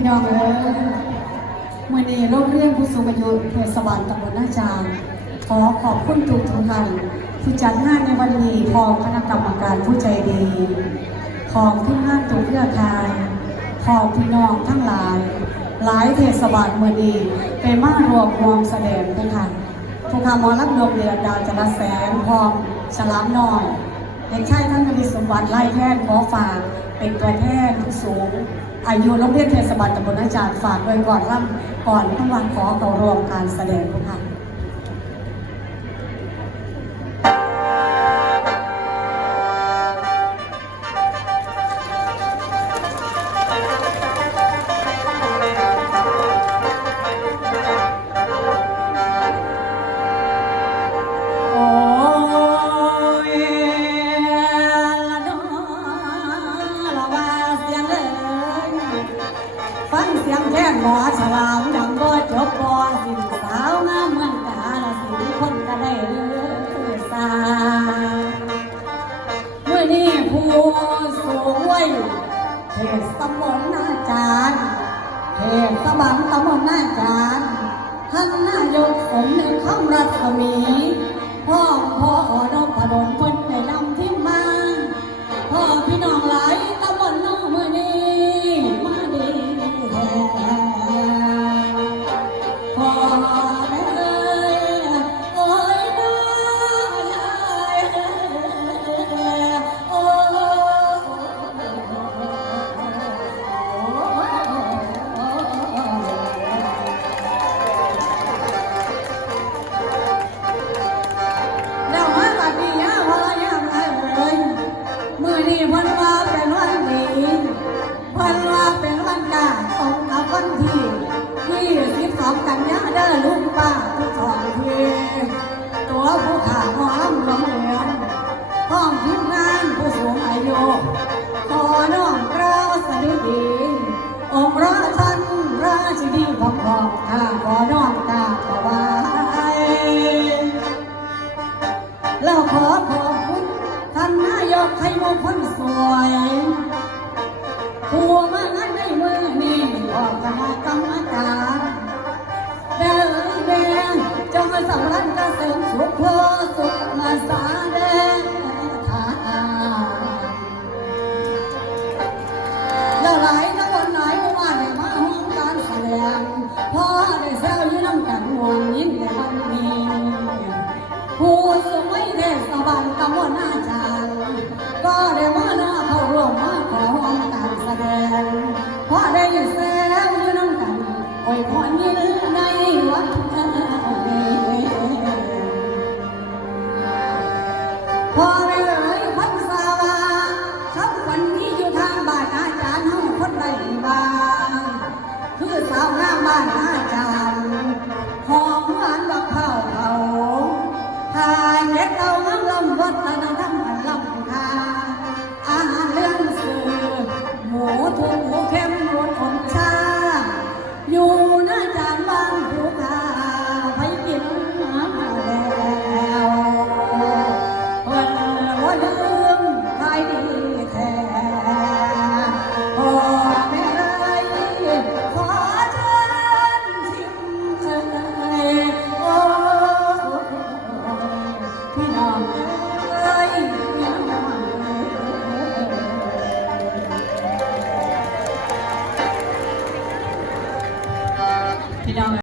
พี่น้องเอ๋ยมือนีโรงเรียนผู้สูงอายุเทศบาลตำบลนาจางขอขอบคุณทุกท่านที่จัดงานในวันนี้พร้อมคณะกรรมการผู้ใจดีของที่งานตัวเพื่อทายของพี่น้องทั้งหลาย หลายเทศบาลเมื่อนีเป็นมารวมวงแสดงทุกท่านทุกคำมอรับดวงเดือนดาวจระแสงพร้อมฉลามน้อยเด็กชายท่านกฤษสมบัติไล่แท่นขอฝากเป็นตัวแทนผู้สูง อายุโรงเรียนเทศบาลตำบลนาจารย์ฝากไว้ก่อนล่ำก่อนทั้งวันขอเขารวมการแสดงค่ะ หมอฉลามดังบ่จบบ่สิสาวงามเหมือนกาละสิคนก็ได้เลือสาเมื่อนี้ผู้สูงวัยเทศมนต์อาจารย์เทศบังตำบลนาจารย์ท่านนายกสมนึกคำรั ผู้สูงอายุขอน้อมกราสดุดีองค์ราชันราชินีของพ่อข้าขอน้อมกราบถวายแล้วขอขอบคุณท่านนายกไทยมงคลสวยผู้มางานในมือนี้ ศบาลตำบลนาจารย์ก็ได้มาหน้าเข้าร่วมมาขอห้องการแสดงเพราะได้แซวอยู่น้ำกันโอ้ยพรยินในวัดนี้พอได้เลยพันสาวาเขาคนนี้อยู่ทางบ้านอาจารย์เฮาคนไรบ้างคือสาวงามบ้านอาจารย์ บ้านผู้ขา